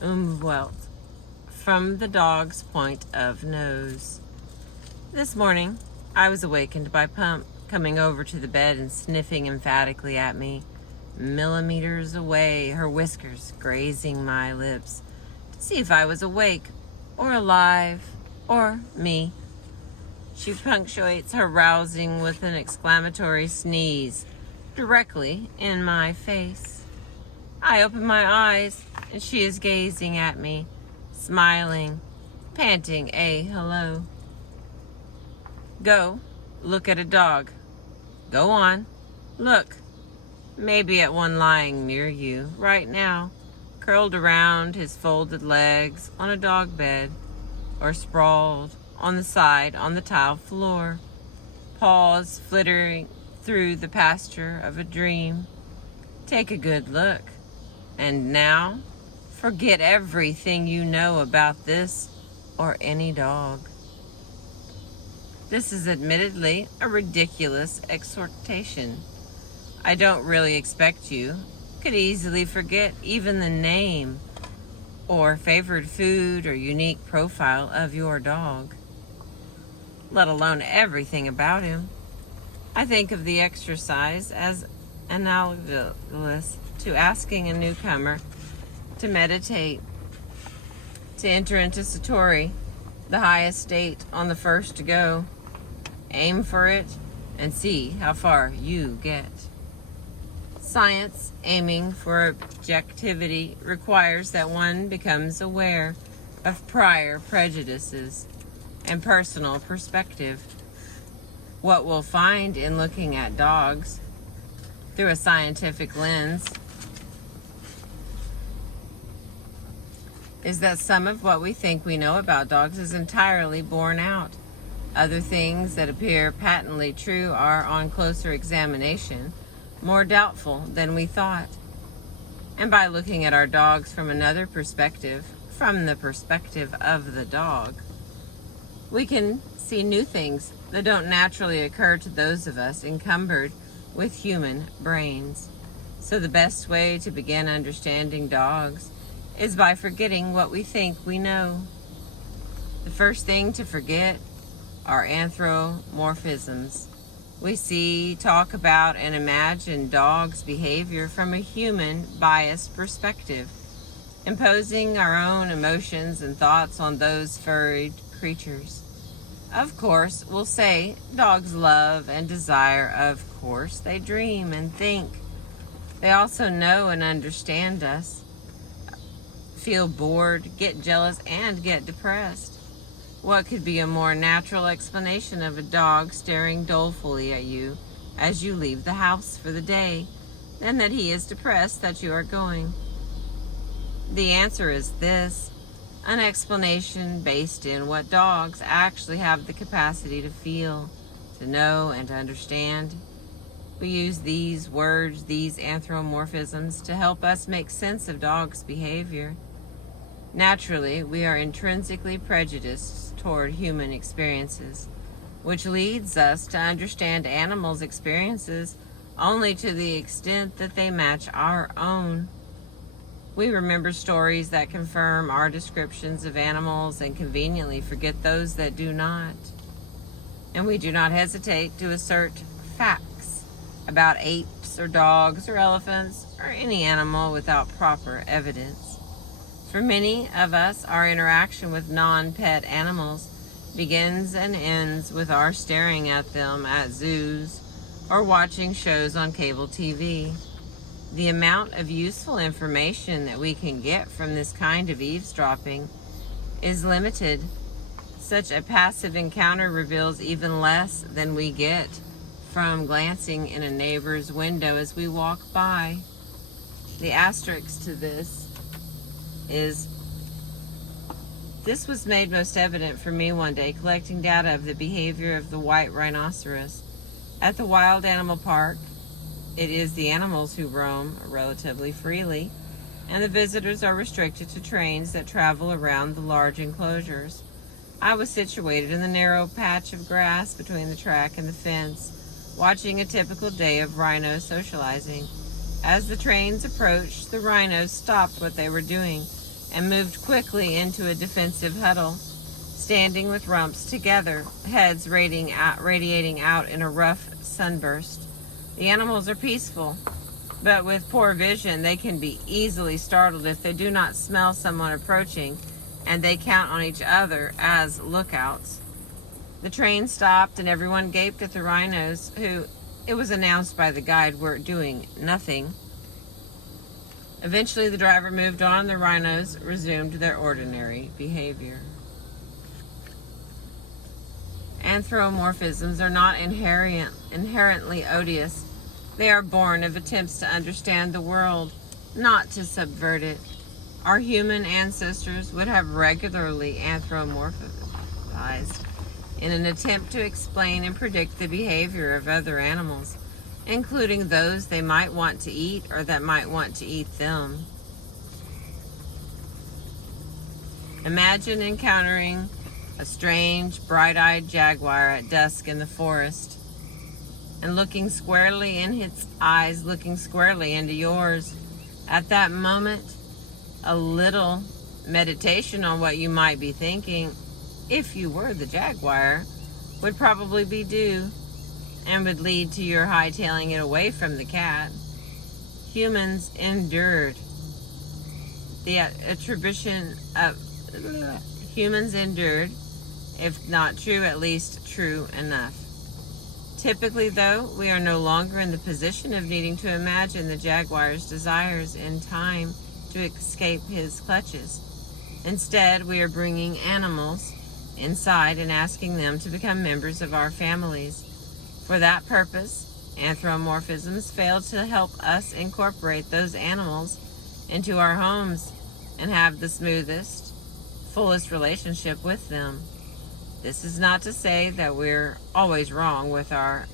UmWelt, from the dog's point of nose. This morning, I was awakened by Pump coming over to the bed and sniffing emphatically at me, millimeters away, her whiskers grazing my lips, to see if I was awake, or alive, or me. She punctuates her rousing with an exclamatory sneeze, directly in my face. I open my eyes, and she is gazing at me, smiling, panting a hello. Go, look at a dog. Go on, look. Maybe at one lying near you right now, curled around his folded legs on a dog bed, or sprawled on the side on the tile floor, paws flittering through the pasture of a dream. Take a good look. And now, forget everything you know about this or any dog. This is admittedly a ridiculous exhortation. I don't really expect you could easily forget even the name or favored food or unique profile of your dog, let alone everything about him. I think of the exercise as analogous to asking a newcomer to meditate, to enter into Satori, the highest state on the first to go. Aim for it and see how far you get. Science aiming for objectivity requires that one becomes aware of prior prejudices and personal perspective. What we'll find in looking at dogs through a scientific lens is that some of what we think we know about dogs is entirely borne out. Other things that appear patently true are, on closer examination, more doubtful than we thought. And by looking at our dogs from another perspective, from the perspective of the dog, we can see new things that don't naturally occur to those of us encumbered with human brains. So the best way to begin understanding dogs is by forgetting what we think we know. The first thing to forget are anthropomorphisms. We see, talk about, and imagine dogs' behavior from a human biased perspective, imposing our own emotions and thoughts on those furried creatures. Of course, we'll say dogs love and desire. Of course, they dream and think. They also know and understand us, feel bored, get jealous, and get depressed. What could be a more natural explanation of a dog staring dolefully at you as you leave the house for the day than that he is depressed that you are going? The answer is this: an explanation based in what dogs actually have the capacity to feel, to know, and to understand. We use these words, these anthropomorphisms, to help us make sense of dogs' behavior. Naturally, we are intrinsically prejudiced toward human experiences, which leads us to understand animals' experiences only to the extent that they match our own. We remember stories that confirm our descriptions of animals and conveniently forget those that do not. And we do not hesitate to assert facts about apes or dogs or elephants or any animal without proper evidence. For many of us, our interaction with non-pet animals begins and ends with our staring at them at zoos or watching shows on cable TV. The amount of useful information that we can get from this kind of eavesdropping is limited. Such a passive encounter reveals even less than we get from glancing in a neighbor's window as we walk by. The asterisk to this is, this was made most evident for me one day collecting data of the behavior of the white rhinoceros. At the wild animal park, it is the animals who roam relatively freely, and the visitors are restricted to trains that travel around the large enclosures. I was situated in the narrow patch of grass between the track and the fence, watching a typical day of rhino socializing. As the trains approached, the rhinos stopped what they were doing and moved quickly into a defensive huddle, standing with rumps together, heads radiating out in a rough sunburst. The animals are peaceful, but with poor vision, they can be easily startled if they do not smell someone approaching, and they count on each other as lookouts. The train stopped, and everyone gaped at the rhinos, who, it was announced by the guide, were doing nothing. Eventually, the driver moved on. The rhinos resumed their ordinary behavior. Anthropomorphisms are not inherently odious. They are born of attempts to understand the world, not to subvert it. Our human ancestors would have regularly anthropomorphized in an attempt to explain and predict the behavior of other animals, including those they might want to eat or that might want to eat them. Imagine encountering a strange, bright-eyed jaguar at dusk in the forest, and looking squarely in its eyes, looking squarely into yours. At that moment, a little meditation on what you might be thinking, if you were the jaguar, would probably be due, and would lead to your hightailing it away from the cat. Humans endured the attribution of humans endured, if not true, at least true enough. Typically, though, we are no longer in the position of needing to imagine the jaguar's desires in time to escape his clutches. Instead, we are bringing animals inside and asking them to become members of our families. For that purpose, anthropomorphisms fail to help us incorporate those animals into our homes and have the smoothest, fullest relationship with them. This is not to say that we're always wrong with our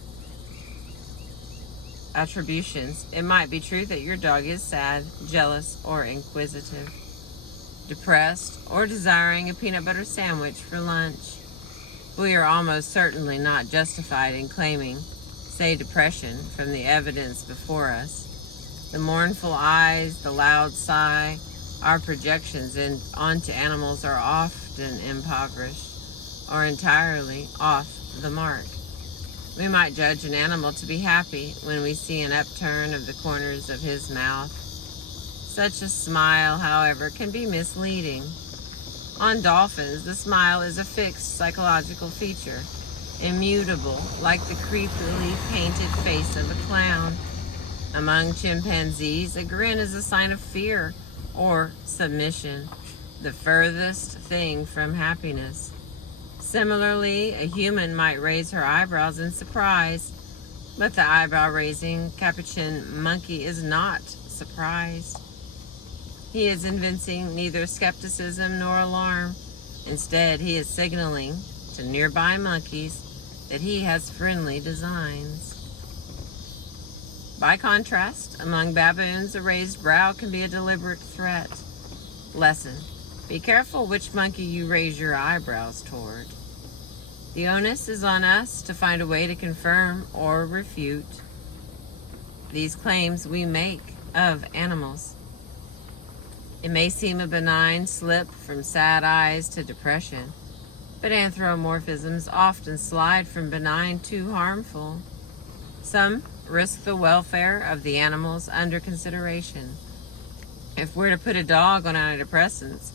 attributions. It might be true that your dog is sad, jealous, or inquisitive, depressed, or desiring a peanut butter sandwich for lunch. We are almost certainly not justified in claiming, say, depression from the evidence before us. The mournful eyes, the loud sigh, our projections onto animals are often impoverished or entirely off the mark. We might judge an animal to be happy when we see an upturn of the corners of his mouth. Such a smile, however, can be misleading. On dolphins, the smile is a fixed psychological feature, immutable, like the creepily painted face of a clown. Among chimpanzees, a grin is a sign of fear or submission, the furthest thing from happiness. Similarly, a human might raise her eyebrows in surprise, but the eyebrow-raising capuchin monkey is not surprised. He is evincing neither skepticism nor alarm. Instead, he is signaling to nearby monkeys that he has friendly designs. By contrast, among baboons, a raised brow can be a deliberate threat. Lesson: be careful which monkey you raise your eyebrows toward. The onus is on us to find a way to confirm or refute these claims we make of animals. It may seem a benign slip from sad eyes to depression, but anthropomorphisms often slide from benign to harmful. Some risk the welfare of the animals under consideration. If we're to put a dog on antidepressants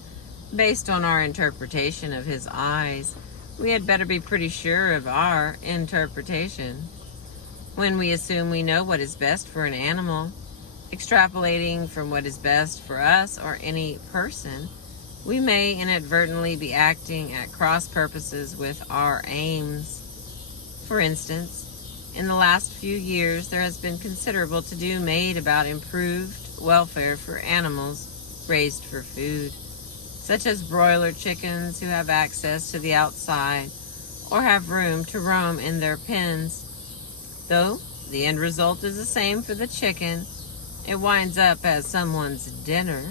based on our interpretation of his eyes, we had better be pretty sure of our interpretation. When we assume we know what is best for an animal, extrapolating from what is best for us or any person, we may inadvertently be acting at cross purposes with our aims. For instance, in the last few years, there has been considerable to-do made about improved welfare for animals raised for food, such as broiler chickens who have access to the outside or have room to roam in their pens. Though the end result is the same for the chicken, it winds up as someone's dinner.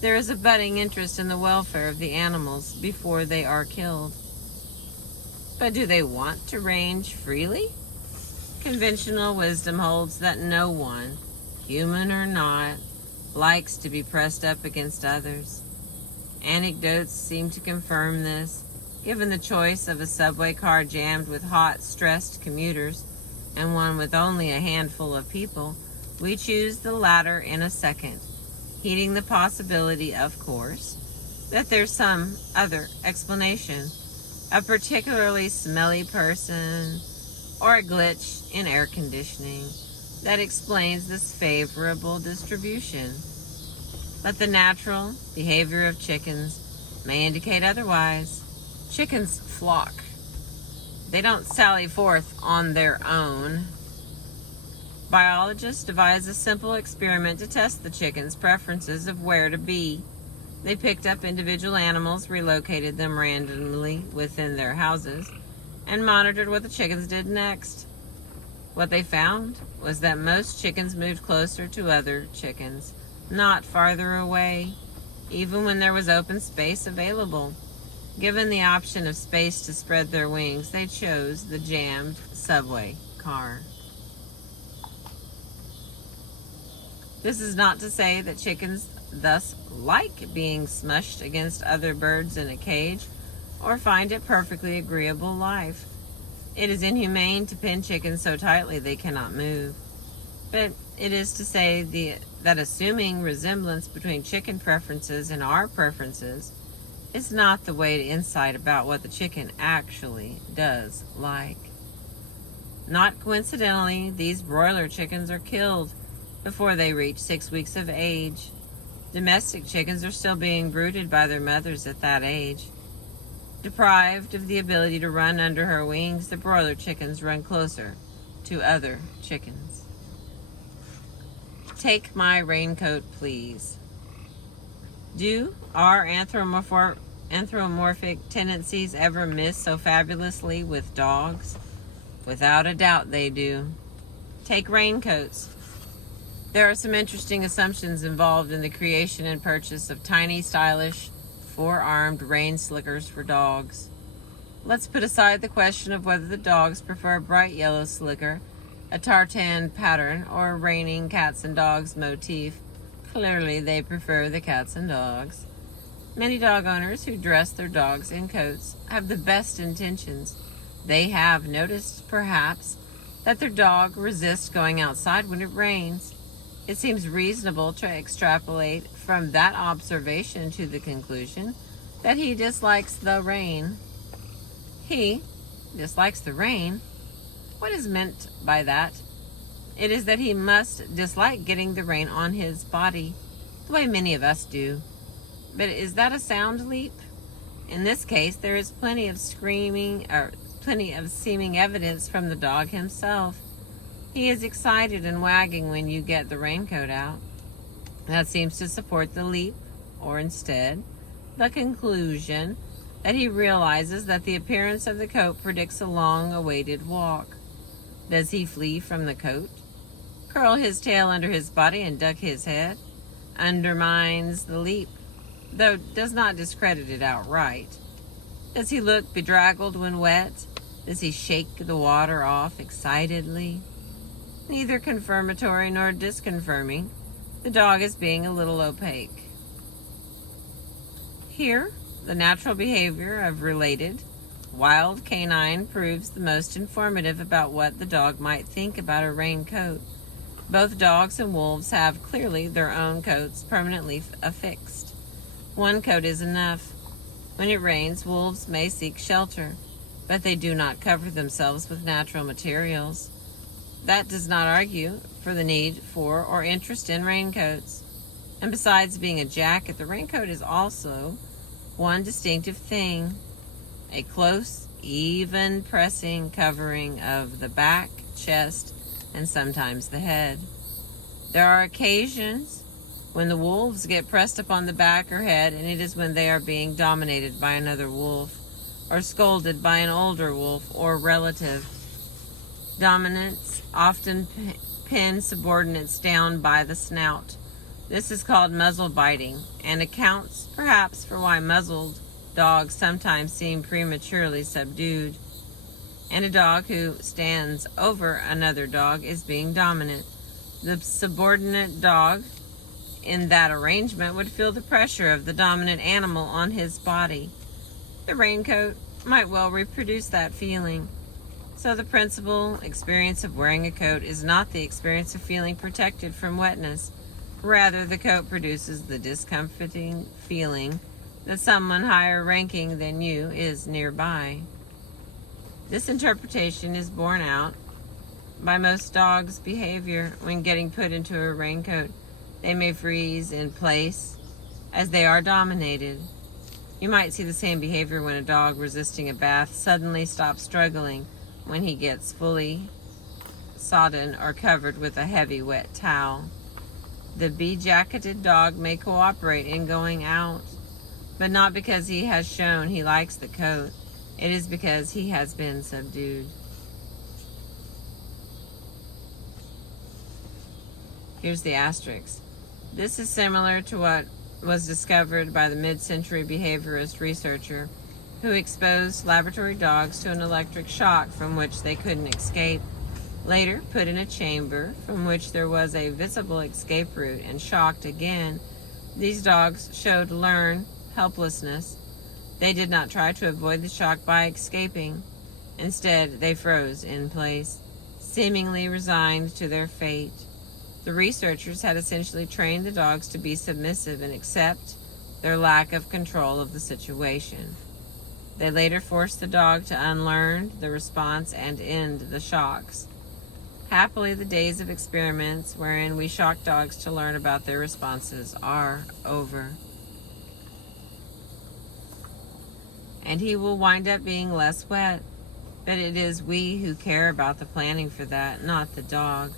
There is a budding interest in the welfare of the animals before they are killed. But do they want to range freely? Conventional wisdom holds that no one, human or not, likes to be pressed up against others. Anecdotes seem to confirm this. Given the choice of a subway car jammed with hot, stressed commuters and one with only a handful of people, we choose the latter in a second, heeding the possibility, of course, that there's some other explanation, a particularly smelly person or a glitch in air conditioning that explains this favorable distribution. But the natural behavior of chickens may indicate otherwise. Chickens flock. They don't sally forth on their own. Biologists devised a simple experiment to test the chickens' preferences of where to be. They picked up individual animals, relocated them randomly within their houses, and monitored what the chickens did next. What they found was that most chickens moved closer to other chickens, not farther away, even when there was open space available. Given the option of space to spread their wings, they chose the jammed subway car. This is not to say that chickens thus like being smushed against other birds in a cage or find it perfectly agreeable life. It is inhumane to pin chickens so tightly they cannot move. But it is to say that assuming resemblance between chicken preferences and our preferences is not the way to insight about what the chicken actually does like. Not coincidentally, these broiler chickens are killed before they reach 6 weeks of age. Domestic chickens are still being brooded by their mothers at that age. Deprived of the ability to run under her wings, the broiler chickens run closer to other chickens. Take my raincoat, please. Do our anthropomorphic tendencies ever miss so fabulously with dogs? Without a doubt they do. Take raincoats. There are some interesting assumptions involved in the creation and purchase of tiny, stylish, four-armed rain slickers for dogs. Let's put aside the question of whether the dogs prefer a bright yellow slicker, a tartan pattern, or a raining cats and dogs motif. Clearly they prefer the cats and dogs. Many dog owners who dress their dogs in coats have the best intentions. They have noticed, perhaps, that their dog resists going outside when it rains. It seems reasonable to extrapolate from that observation to the conclusion that he dislikes the rain. He dislikes the rain? What is meant by that? It is that he must dislike getting the rain on his body, the way many of us do. But is that a sound leap? In this case, there is plenty of seeming evidence from the dog himself. He is excited and wagging when you get the raincoat out. That seems to support the leap, or instead, the conclusion that he realizes that the appearance of the coat predicts a long-awaited walk. Does he flee from the coat? Curl his tail under his body and duck his head? Undermines the leap, though does not discredit it outright. Does he look bedraggled when wet? Does he shake the water off excitedly? Neither confirmatory nor disconfirming. The dog is being a little opaque. Here, the natural behavior of related wild canine proves the most informative about what the dog might think about a raincoat. Both dogs and wolves have clearly their own coats permanently affixed. One coat is enough. When it rains, wolves may seek shelter, but they do not cover themselves with natural materials. That does not argue for the need for or interest in raincoats. And besides being a jacket, the raincoat is also one distinctive thing: a close, even pressing covering of the back, chest, and sometimes the head. There are occasions when the wolves get pressed upon the back or head, and it is when they are being dominated by another wolf, or scolded by an older wolf or relative. Dominants often pin subordinates down by the snout. This is called muzzle biting, and accounts perhaps for why muzzled dogs sometimes seem prematurely subdued. And a dog who stands over another dog is being dominant. The subordinate dog in that arrangement would feel the pressure of the dominant animal on his body. The raincoat might well reproduce that feeling. So the principal experience of wearing a coat is not the experience of feeling protected from wetness. Rather, the coat produces the discomforting feeling that someone higher ranking than you is nearby. This interpretation is borne out by most dogs' behavior when getting put into a raincoat. They may freeze in place as they are dominated. You might see the same behavior when a dog resisting a bath suddenly stops struggling when he gets fully sodden or covered with a heavy wet towel. The bee-jacketed dog may cooperate in going out, but not because he has shown he likes the coat. It is because he has been subdued. Here's the asterisk. This is similar to what was discovered by the mid-century behaviorist researcher who exposed laboratory dogs to an electric shock from which they couldn't escape. Later, put in a chamber from which there was a visible escape route and shocked again, these dogs showed learned helplessness. They did not try to avoid the shock by escaping. Instead, they froze in place, seemingly resigned to their fate. The researchers had essentially trained the dogs to be submissive and accept their lack of control of the situation. They later forced the dog to unlearn the response and end the shocks. Happily, the days of experiments wherein we shock dogs to learn about their responses are over. And he will wind up being less wet. But it is we who care about the planning for that, not the dog.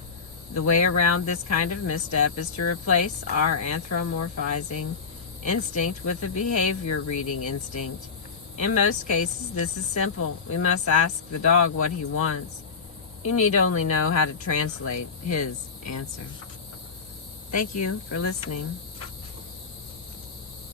The way around this kind of misstep is to replace our anthropomorphizing instinct with a behavior reading instinct. In most cases, this is simple. We must ask the dog what he wants. You need only know how to translate his answer. Thank you for listening.